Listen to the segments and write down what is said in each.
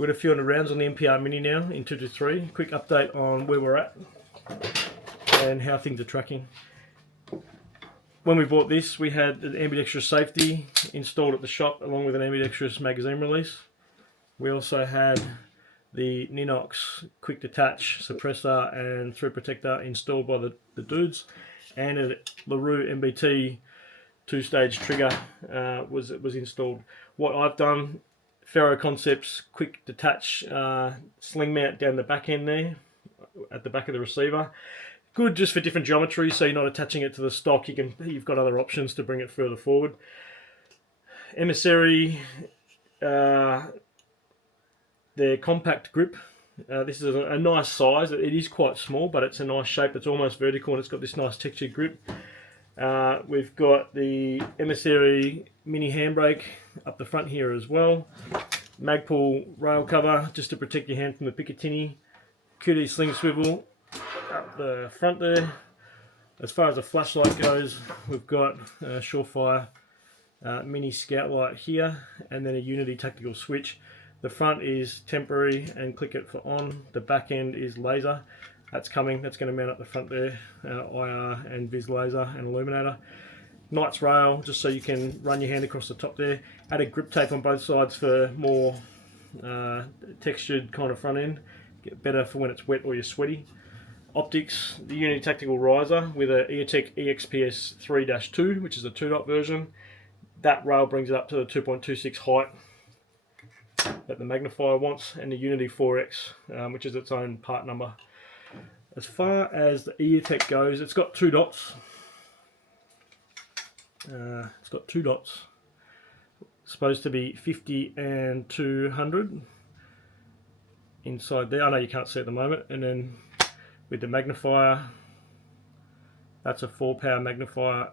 We've got a few hundred rounds on the MPR Mini now in 223. Quick update on where we're at and how things are tracking. When we bought this, we had an ambidextrous safety installed at the shop along with an ambidextrous magazine release. We also had the Ninox quick detach suppressor and thread protector installed by the dudes, and a LaRue MBT two-stage trigger was installed. What I've done, Ferro Concepts quick detach sling mount down the back end there at the back of the receiver. Good just for different geometries, so you're not attaching it to the stock. You've got other options to bring it further forward. Emissary, their compact grip. This is a nice size. It is quite small, but it's a nice shape. It's almost vertical and it's got this nice textured grip. We've got the Emissary mini handbrake up the front here as well. Magpul rail cover just to protect your hand from the Picatinny. QD sling swivel up the front there. As far as the flashlight goes, we've got a Surefire mini scout light here, and then a Unity tactical switch. The front is temporary and click it for on. The back end is laser. That's coming. That's going to mount up the front there. IR and vis laser and illuminator. Knights rail, just so you can run your hand across the top there. Added grip tape on both sides for more textured kind of front end. Get better for when it's wet or you're sweaty. Optics, the Unity tactical riser with a EOTech EXPS 3-2, which is a 2-dot version. That rail brings it up to the 2.26 height that the magnifier wants, and the Unity 4X, which is its own part number. As far as the EOTech goes, it's got 2 dots. It's supposed to be 50 and 200 inside there. I know you can't see at the moment. And then with the magnifier, that's a 4-power magnifier.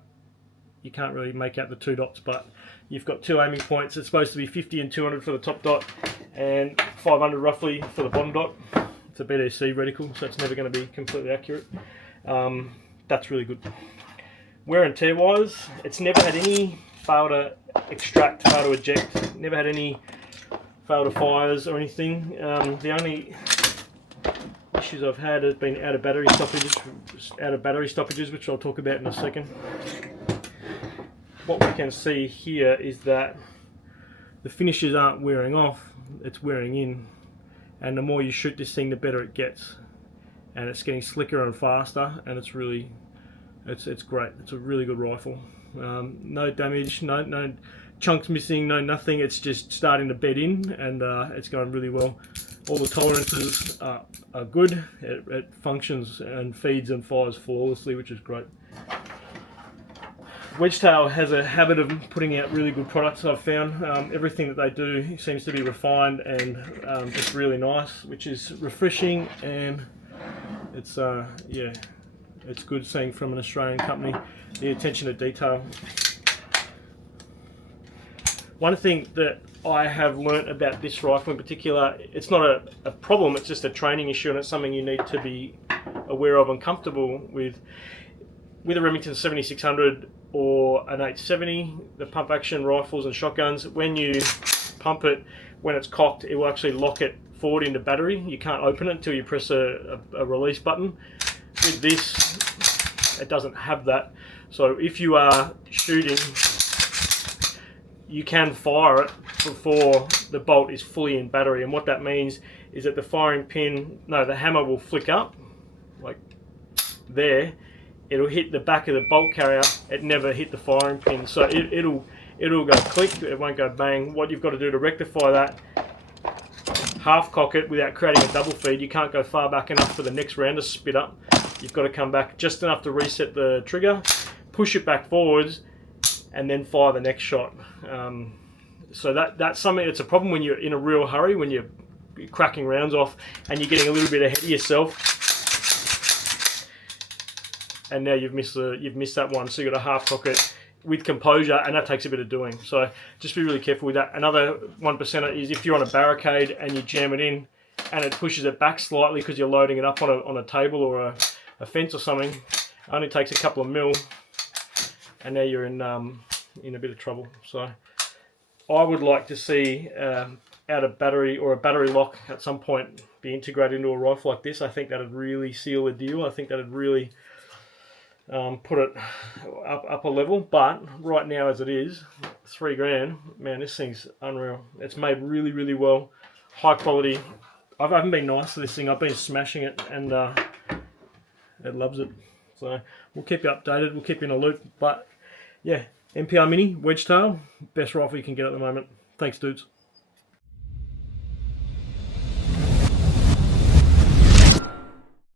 You can't really make out the 2 dots, but you've got 2 aiming points. It's supposed to be 50 and 200 for the top dot and 500 roughly for the bottom dot. It's a BDC reticle, so it's never going to be completely accurate. That's really good. Wear and tear wise, it's never had any fail to extract, fail to eject, never had any fail to fires or anything. The only issues I've had have been out of battery stoppages, which I'll talk about in a second. What we can see here is that the finishes aren't wearing off, it's wearing in, and the more you shoot this thing, the better it gets, and it's getting slicker and faster, and it's really, it's great. It's a really good rifle. No damage, no chunks missing, no nothing. It's just starting to bed in, and it's going really well. All the tolerances are good. It functions and feeds and fires flawlessly, which is great. Wedgetail has a habit of putting out really good products, I've found. Everything that they do seems to be refined and just really nice, which is refreshing, and it's yeah, it's good seeing from an Australian company the attention to detail. One thing that I have learnt about this rifle in particular, it's not a problem, it's just a training issue, and it's something you need to be aware of and comfortable with. With a Remington 7600 or an 870, the pump action rifles and shotguns, when you pump it, when it's cocked, it will actually lock it forward into battery. You can't open it until you press a release button. With this, it doesn't have that. So if you are shooting, you can fire it before the bolt is fully in battery, and what that means is that the firing pin, the hammer will flick up, like there. It'll hit the back of the bolt carrier. It never hit the firing pin, so it'll go click. It won't go bang. What you've got to do to rectify that, half cock it without creating a double feed. You can't go far back enough for the next round to spit up. You've got to come back just enough to reset the trigger, push it back forwards, and then fire the next shot. So that's something that's a problem when you're in a real hurry, when you're cracking rounds off and you're getting a little bit ahead of yourself. And now you've missed that one, so you've got to half cock it with composure, and that takes a bit of doing. So just be really careful with that. Another 1%er is if you're on a barricade and you jam it in, and it pushes it back slightly because you're loading it up on a table or a fence or something. It only takes a couple of mil, and now you're in a bit of trouble. So I would like to see out a battery or a battery lock at some point be integrated into a rifle like this, I think that'd really seal the deal. I think that'd really put it up a level. But right now, as it is, $3 grand, man, this thing's unreal. It's made really, really well, high quality. I haven't been nice to this thing. I've been smashing it, and it loves it. So we'll keep you updated. We'll keep you in a loop. But yeah, MPR Mini, Wedgetail, best rifle you can get at the moment. Thanks, dudes.